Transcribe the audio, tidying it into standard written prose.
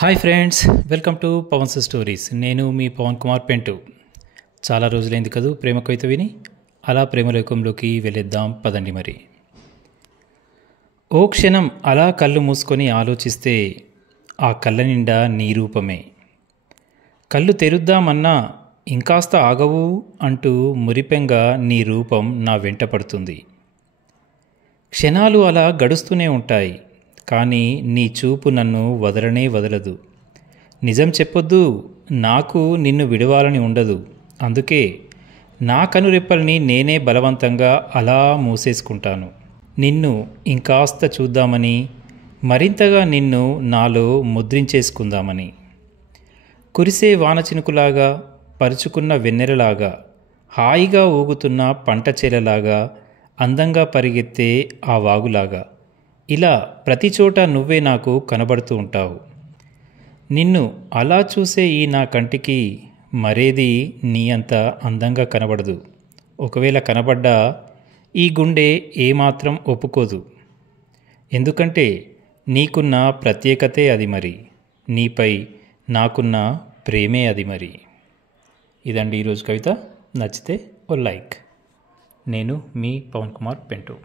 Hi friends, welcome to Pavan's stories. నేను మీ పవన్ కుమార్ పెంటు. చాలా రోజులైంది కదూ ప్రేమ కవిత విని. అలా ప్రేమలోకంలోకి వెళ్ళిద్దాం పదండి. మరి ఓ క్షణం అలా కళ్ళు మూసుకొని ఆలోచిస్తే ఆ కళ్ళ నిండా నీ రూపమే. కళ్ళు తెరుద్దామన్నా ఇంకాస్త ఆగవు అంటూ మురిపెంగా నీ రూపం నా వెంట పడుతుంది. క్షణాలు అలా గడుస్తూనే ఉంటాయి, కానీ నీ చూపు నన్ను వదలనే వదలదు. నిజం చెప్పొద్దు, నాకు నిన్ను విడవాలని ఉండదు. అందుకే నా కనురెప్పల్ని నేనే బలవంతంగా అలా మూసేసుకుంటాను. నిన్ను ఇంకాస్త చూద్దామని, మరింతగా నిన్ను నాలో ముద్రించేసుకుందామని. కురిసే వానచినుకులాగా, పరుచుకున్న వెన్నెలలాగా, హాయిగా ఊగుతున్న పంటచేలలాగా, అందంగా పరిగెత్తే ఆ వాగులాగా, ఇలా ప్రతి చోట నువ్వే నాకు కనబడుతూ ఉంటావు. నిన్ను అలా చూసే ఈ నా కంటికి మరేది నీ అంత అందంగా కనబడదు. ఒకవేళ కనబడ్డా ఈ గుండె ఏమాత్రం ఒప్పుకోదు. ఎందుకంటే నీకున్న ప్రత్యేకతే అది. మరి నీపై నాకున్న ప్రేమే అది. మరి ఇదండి ఈరోజు కవిత. నచ్చితే ఓ లైక్. నేను మీ పవన్ కుమార్ పెంటు.